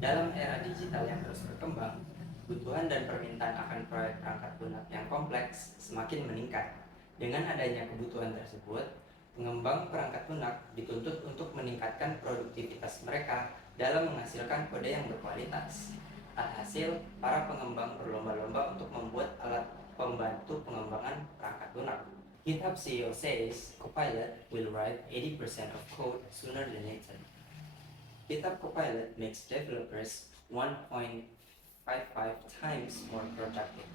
Dalam era digital yang terus berkembang, kebutuhan dan permintaan akan proyek perangkat lunak yang kompleks semakin meningkat. Dengan adanya kebutuhan tersebut, pengembang perangkat lunak dituntut untuk meningkatkan produktivitas mereka dalam menghasilkan kode yang berkualitas. Alhasil, para pengembang berlomba-lomba untuk membuat alat pembantu pengembangan perangkat lunak. GitHub CEO says Copilot will write 80% of code sooner than later. GitHub Copilot makes developers 1.55 times more productive.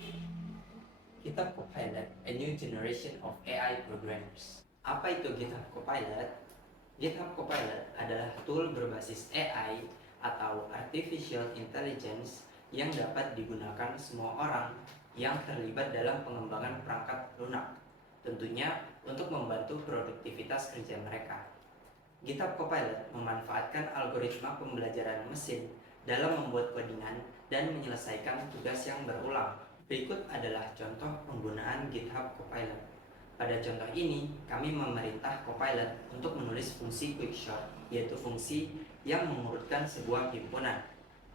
GitHub Copilot, a new generation of AI programmers. Apa itu GitHub Copilot? GitHub Copilot adalah tool berbasis AI atau Artificial Intelligence yang dapat digunakan semua orang yang terlibat dalam pengembangan perangkat lunak, tentunya untuk membantu produktivitas kerja mereka. GitHub Copilot memanfaatkan algoritma pembelajaran mesin dalam membuat codingan dan menyelesaikan tugas yang berulang. Berikut adalah contoh penggunaan GitHub Copilot. Pada contoh ini, kami memerintah Copilot untuk menulis fungsi quickshort, yaitu fungsi yang mengurutkan sebuah himpunan.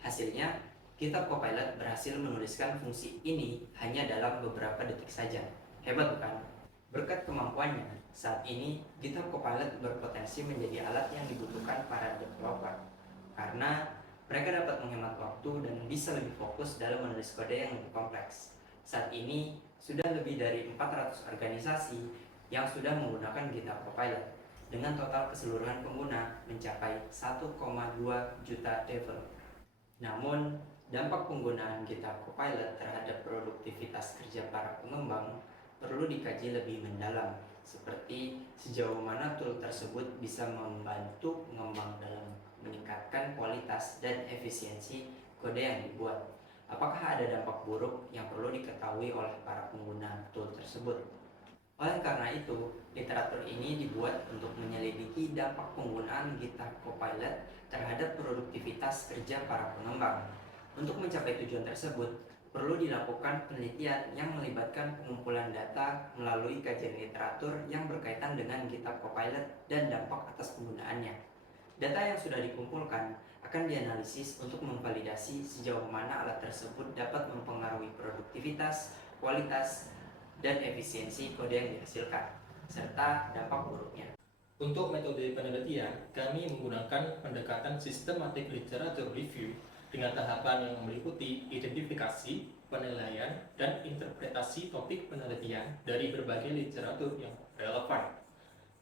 Hasilnya, GitHub Copilot berhasil menuliskan fungsi ini hanya dalam beberapa detik saja. Hebat bukan? Berkat kemampuannya, saat ini GitHub Copilot berpotensi menjadi alat yang dibutuhkan para developer karena mereka dapat menghemat waktu dan bisa lebih fokus dalam menulis kode yang lebih kompleks. Saat ini, sudah lebih dari 400 organisasi yang sudah menggunakan GitHub Copilot dengan total keseluruhan pengguna mencapai 1,2 juta developer. Namun, dampak penggunaan GitHub Copilot terhadap produktivitas kerja para pengembang perlu dikaji lebih mendalam, seperti sejauh mana tool tersebut bisa membantu pengembang dalam meningkatkan kualitas dan efisiensi kode yang dibuat. Apakah ada dampak buruk yang perlu diketahui oleh para pengguna tool tersebut? Oleh karena itu, literatur ini dibuat untuk menyelidiki dampak penggunaan GitHub Copilot terhadap produktivitas kerja para pengembang. Untuk mencapai tujuan tersebut, perlu dilakukan penelitian yang melibatkan pengumpulan data melalui kajian literatur yang berkaitan dengan GitHub Copilot dan dampak atas penggunaannya. Data yang sudah dikumpulkan akan dianalisis untuk memvalidasi sejauh mana alat tersebut dapat mempengaruhi produktivitas, kualitas, dan efisiensi kode yang dihasilkan, serta dampak buruknya. Untuk metode penelitian, kami menggunakan pendekatan systematic literature review dengan tahapan yang meliputi identifikasi, penilaian, dan interpretasi topik penelitian dari berbagai literatur yang relevan.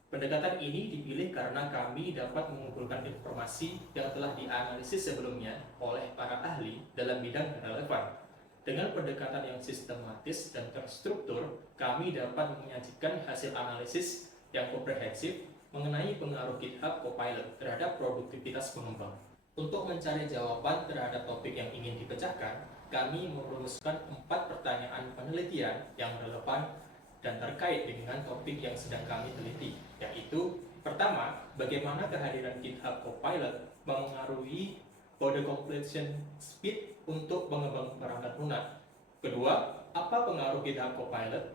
Pendekatan ini dipilih karena kami dapat mengumpulkan informasi yang telah dianalisis sebelumnya oleh para ahli dalam bidang relevan. Dengan pendekatan yang sistematis dan terstruktur, kami dapat menyajikan hasil analisis yang komprehensif mengenai pengaruh GitHub Copilot terhadap produktivitas pengembang. Untuk mencari jawaban terhadap topik yang ingin dipecahkan, kami merumuskan 4 pertanyaan penelitian yang relevan dan terkait dengan topik yang sedang kami teliti, yaitu pertama, bagaimana kehadiran GitHub Copilot mengaruhi code completion speed untuk pengembang perangkat lunak. Kedua, apa pengaruh GitHub Copilot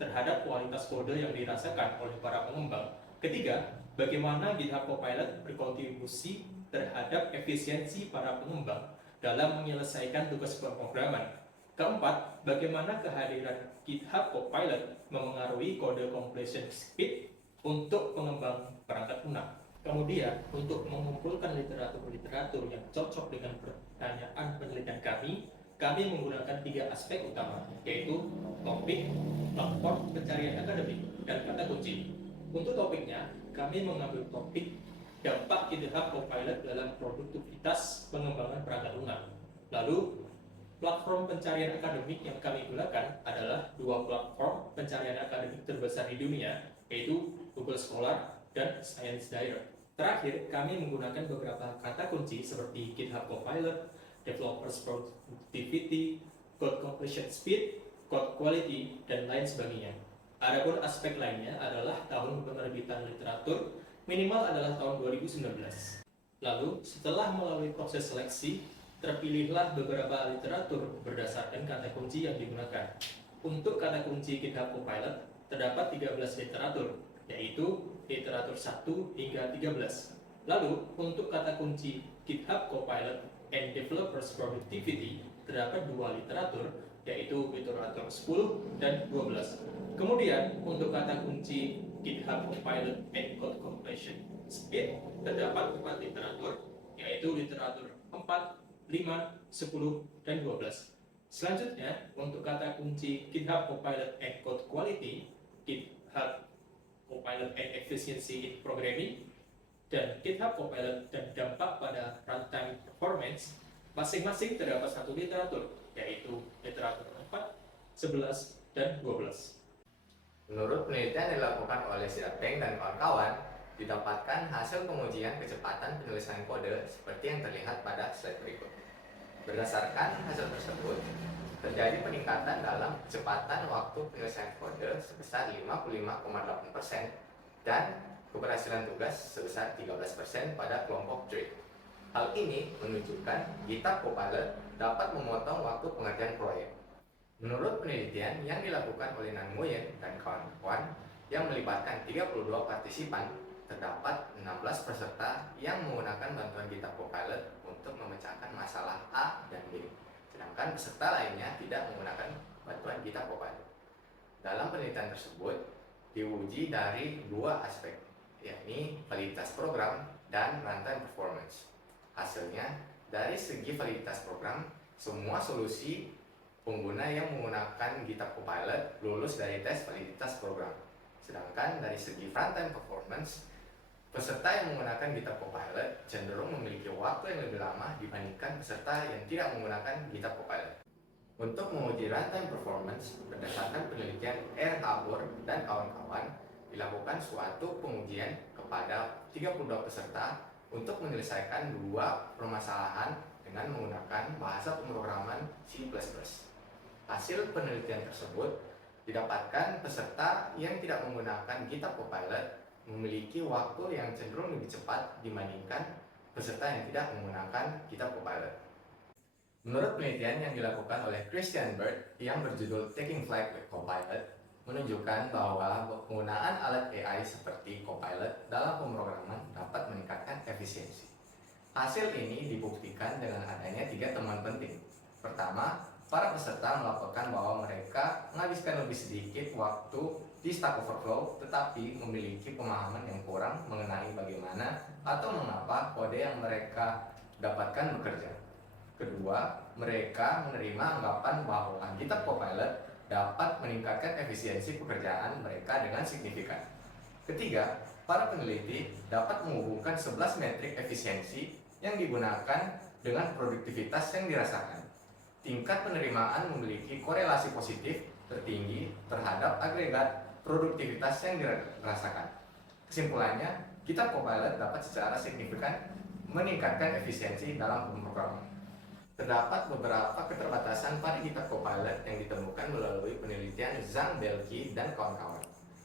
terhadap kualitas kode yang dirasakan oleh para pengembang. Ketiga, bagaimana GitHub Copilot berkontribusi terhadap efisiensi para pengembang dalam menyelesaikan tugas pemrograman. Keempat, bagaimana kehadiran GitHub Copilot memengaruhi kode completion speed untuk pengembang perangkat lunak. Kemudian, untuk mengumpulkan literatur-literatur yang cocok dengan pertanyaan penelitian kami menggunakan 3 aspek utama, yaitu topik, platform pencarian akademik, dan kata kunci. Untuk topiknya, kami mengambil topik dampak GitHub Copilot dalam produktivitas pengembangan perangkat lunak. Lalu, platform pencarian akademik yang kami gunakan adalah 2 platform pencarian akademik terbesar di dunia, yaitu Google Scholar dan ScienceDirect. Terakhir, kami menggunakan beberapa kata kunci seperti GitHub Copilot, Developers Productivity, Code Completion Speed, Code Quality, dan lain sebagainya. Adapun aspek lainnya adalah tahun penerbitan literatur, minimal adalah tahun 2019. Lalu, setelah melalui proses seleksi, terpilihlah beberapa literatur berdasarkan kata kunci yang digunakan. Untuk kata kunci GitHub Copilot, terdapat 13 literatur, yaitu literatur 1 hingga 13. Lalu, untuk kata kunci GitHub Copilot and Developers Productivity terdapat dua literatur, yaitu literatur 10 dan 12. Kemudian untuk kata kunci GitHub Copilot and Code Completion Speed terdapat 4 literatur, yaitu literatur 4, 5, 10, dan 12. Selanjutnya, untuk kata kunci GitHub Copilot and Code Quality, GitHub Copilot and Efficiency in Programming, dan GitHub Copilot dan dampak pada runtime performance, masing-masing terdapat satu literatur, yaitu literatur 4, 11, dan 12. Menurut penelitian yang dilakukan oleh Sidateng dan kawan-kawan, didapatkan hasil pengujian kecepatan penulisan kode seperti yang terlihat pada slide berikut. Berdasarkan hasil tersebut, terjadi peningkatan dalam kecepatan waktu penyelesaian kode sebesar 55,8% dan keberhasilan tugas sebesar 13% pada kelompok trade. Hal ini menunjukkan GitHub Copilot dapat memotong waktu pengerjaan proyek. Menurut penelitian yang dilakukan oleh Nan Nguyen dan kawan-kawan yang melibatkan 32 partisipan, terdapat 16 peserta yang menggunakan bantuan GitHub Copilot untuk memecahkan masalah A dan B, sedangkan peserta lainnya tidak menggunakan bantuan GitHub Copilot. Dalam penelitian tersebut, diuji dari dua aspek, yakni validitas program dan runtime performance. Hasilnya, dari segi validitas program, semua solusi pengguna yang menggunakan GitHub Copilot lulus dari tes validitas program. Sedangkan dari segi runtime performance, peserta yang menggunakan GitHub Copilot cenderung memiliki waktu yang lebih lama dibandingkan peserta yang tidak menggunakan GitHub Copilot. Untuk menguji runtime performance, berdasarkan penelitian R. Habur dan kawan-kawan, dilakukan suatu pengujian kepada 32 peserta untuk menyelesaikan dua permasalahan dengan menggunakan bahasa pemrograman C++. Hasil penelitian tersebut didapatkan peserta yang tidak menggunakan GitHub Copilot memiliki waktu yang cenderung lebih cepat dibandingkan peserta yang tidak menggunakan GitHub Copilot. Menurut penelitian yang dilakukan oleh Christian Bird yang berjudul Taking Flight with Copilot, menunjukkan bahwa penggunaan alat AI seperti Copilot dalam pemrograman dapat meningkatkan efisiensi. Hasil ini dibuktikan dengan adanya 3 temuan penting. Pertama, para peserta melaporkan bahwa mereka menghabiskan lebih sedikit waktu di Stack Overflow tetapi memiliki pemahaman yang kurang mengenai bagaimana atau mengapa kode yang mereka dapatkan bekerja. Kedua, mereka menerima anggapan bahwa GitHub Copilot dapat meningkatkan efisiensi pekerjaan mereka dengan signifikan. Ketiga, para peneliti dapat menghubungkan 11 metrik efisiensi yang digunakan dengan produktivitas yang dirasakan. Tingkat penerimaan memiliki korelasi positif tertinggi terhadap agregat produktivitas yang dirasakan. Kesimpulannya, GitHub Copilot dapat secara signifikan meningkatkan efisiensi dalam pemrograman. Terdapat beberapa keterbatasan pada GitHub Copilot yang ditemukan melalui penelitian Zhang Belki dan kawan-kawan.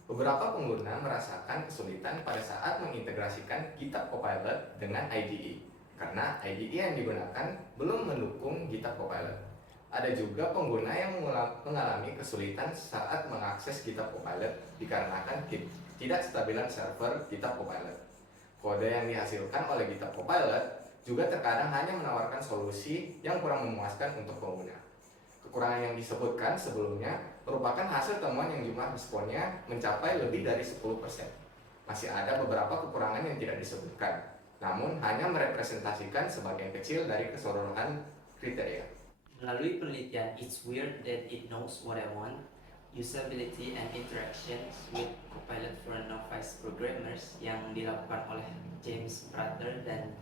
Beberapa pengguna merasakan kesulitan pada saat mengintegrasikan GitHub Copilot dengan IDE, karena IDE yang digunakan belum mendukung GitHub Copilot. Ada juga pengguna yang mengalami kesulitan saat mengakses GitHub Copilot dikarenakan tidak stabilan server GitHub Copilot. Kode yang dihasilkan oleh GitHub Copilot juga terkadang hanya menawarkan solusi yang kurang memuaskan untuk pengguna. Kekurangan yang disebutkan sebelumnya merupakan hasil temuan yang jumlah responnya mencapai lebih dari 10%. Masih ada beberapa kekurangan yang tidak disebutkan, namun hanya merepresentasikan sebagian kecil dari keseluruhan kriteria. Melalui penelitian It's Weird That It Knows What I Want, Usability and Interactions with Copilot for Novice Programmers yang dilakukan oleh James Prater dan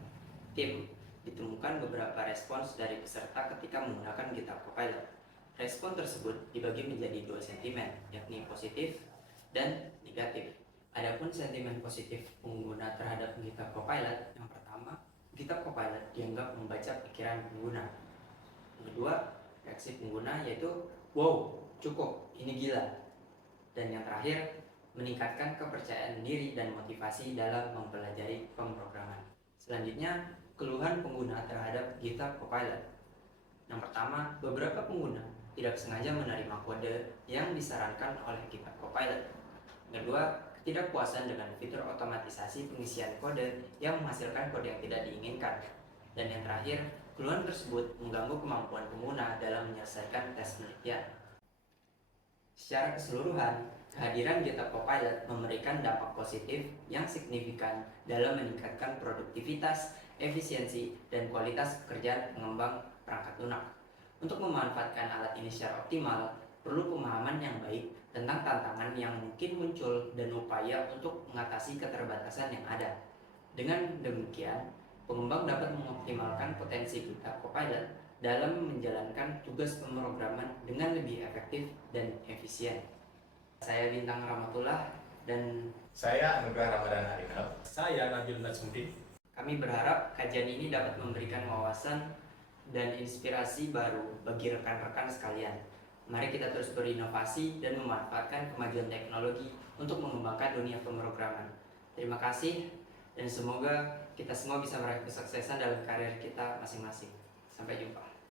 tim, ditemukan beberapa respons dari peserta ketika menggunakan GitHub Copilot. Respon tersebut dibagi menjadi 2 sentimen, yakni positif dan negatif. Adapun sentimen positif pengguna terhadap GitHub Copilot, yang pertama, GitHub Copilot dianggap membaca pikiran pengguna. Yang kedua, reaksi pengguna yaitu, wow, cukup, ini gila. Dan yang terakhir, meningkatkan kepercayaan diri dan motivasi dalam mempelajari pemrograman. Selanjutnya, keluhan pengguna terhadap GitHub Copilot. Yang pertama, beberapa pengguna tidak sengaja menerima kode yang disarankan oleh GitHub Copilot. Yang kedua, ketidakpuasan dengan fitur otomatisasi pengisian kode yang menghasilkan kode yang tidak diinginkan. Dan yang terakhir, keluhan tersebut mengganggu kemampuan pengguna dalam menyelesaikan tes penelitian. Secara keseluruhan, kehadiran GitHub Copilot memberikan dampak positif yang signifikan dalam meningkatkan produktivitas, efisiensi, dan kualitas pekerjaan pengembang perangkat lunak. Untuk memanfaatkan alat ini secara optimal, perlu pemahaman yang baik tentang tantangan yang mungkin muncul dan upaya untuk mengatasi keterbatasan yang ada. Dengan demikian, pengembang dapat mengoptimalkan potensi GitHub Copilot dalam menjalankan tugas pemrograman dengan lebih efektif dan efisien. Saya Bintang Rahmatullah dan Saya Anugrah Ramadan Harinal. Saya Nabil Najmuddin. kami berharap kajian ini dapat memberikan wawasan dan inspirasi baru bagi rekan-rekan sekalian. Mari kita terus berinovasi dan memanfaatkan kemajuan teknologi untuk mengembangkan dunia pemrograman. Terima kasih dan semoga kita semua bisa meraih kesuksesan dalam karir kita masing-masing. Sampai jumpa.